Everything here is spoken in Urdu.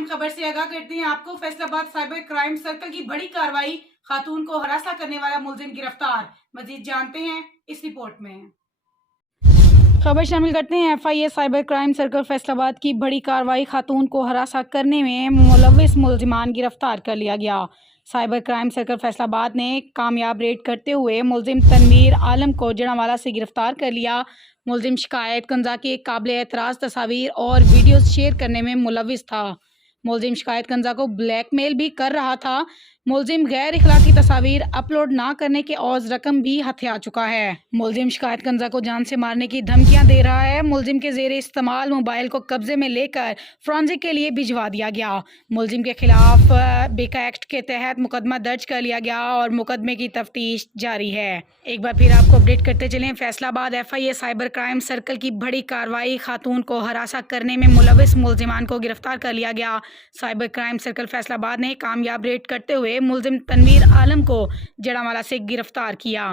اہم خبر سے آگاہ کرتے ہیں آپ کو۔ فیصل آباد سائبر کرائم سرکل کی بڑی کارروائی، خاتون کو ہراساں کرنے والا ملزم گرفتار۔ مزید جانتے ہیں اس رپورٹ میں۔ خبر شامل کرتے ہیں FIA cyber crime circle Faisal آباد کی بڑی کارروائی، خاتون کو ہراساں کرنے میں ملوث ملزمان گرفتار کر لیا گیا۔ سائبر کرائم سرکل فیصل آباد نے کامیاب ریڈ کرتے ہوئے ملزم تنویر عالم کو جڑانوالہ سے گرفتار کر لیا۔ ملزم شکایت کنندہ کی قابل اعتراض تصاویر اور ویڈیوز شیئر کرنے میں ملوث تھا۔ ملزم شکایت کنندہ کو بلیک میل بھی کر رہا تھا۔ ملزم غیر اخلاقی تصاویر اپلوڈ نہ کرنے کے عوض رقم بھی ہتھیا چکا ہے۔ ملزم شکایت کنندہ کو جان سے مارنے کی دھمکیاں دے رہا ہے۔ ملزم کے زیر استعمال موبائل کو قبضے میں لے کر فورینسک کے لیے بھجوا دیا گیا۔ ملزم کے خلاف بیکا ایکٹ کے تحت مقدمہ درج کر لیا گیا اور مقدمے کی تفتیش جاری ہے۔ ایک بار پھر آپ کو اپڈیٹ کرتے چلیں۔ فیصل آباد FIA سائبر کرائم سرکل کی بڑی کارروائی، خاتون کو ہراساں کرنے میں ملوث ملزمان کو گرفتار کر لیا گیا۔ سائبر کرائم سرکل فیصل آباد نے کامیاب ریڈ کرتے ہوئے ملزم تنویر عالم کو جڑانوالہ سے گرفتار کیا۔